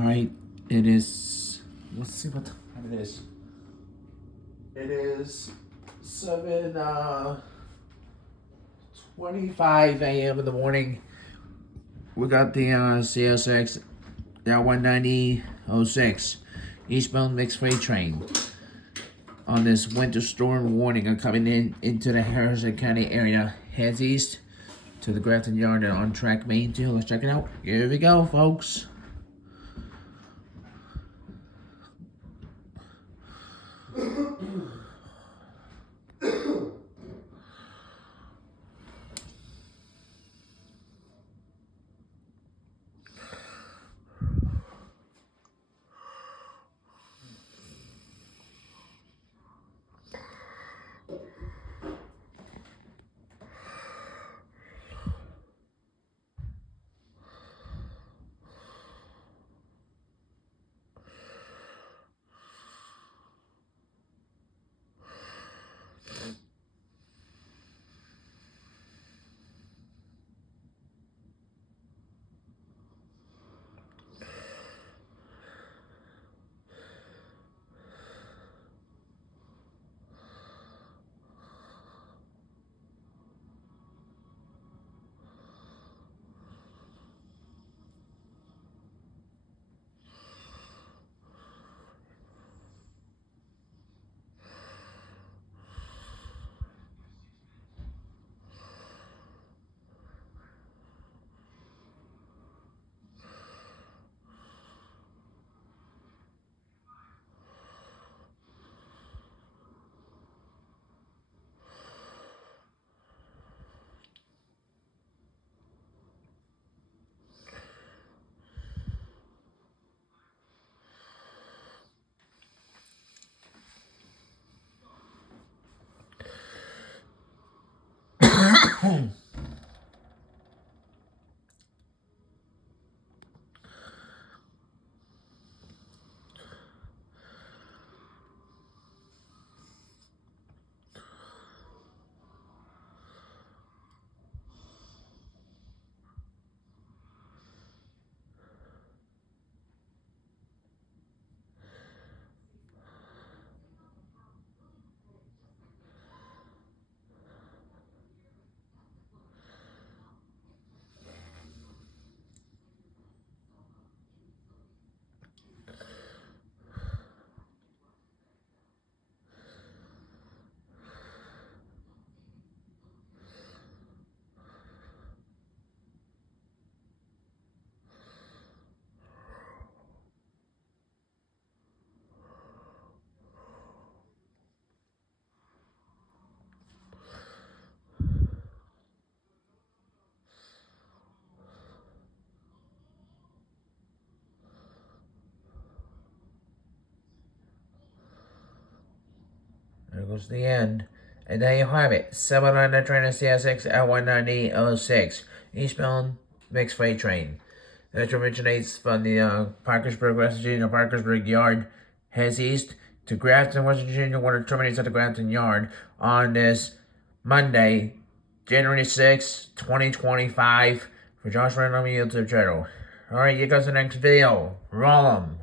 Alright, it is, let's see what time it is. It is 7:25 a.m. in the morning. We got the Csx L190-06 eastbound mixed freight train on this winter storm warning coming into the Harrison County area. Heads east to the Grafton Yard and on track main 2. Let's check it out. Here we go, folks. There goes the end. And there you have it. 700 train of Csx L190-06 eastbound mixed freight train. That originates from the Parkersburg, West Virginia, Parkersburg Yard, heads east to Grafton, West Virginia, where it terminates at the Grafton Yard on this Monday, January 6, 2025, for Josh Rhine on my YouTube channel. Alright, you guys in the next video. Roll 'em.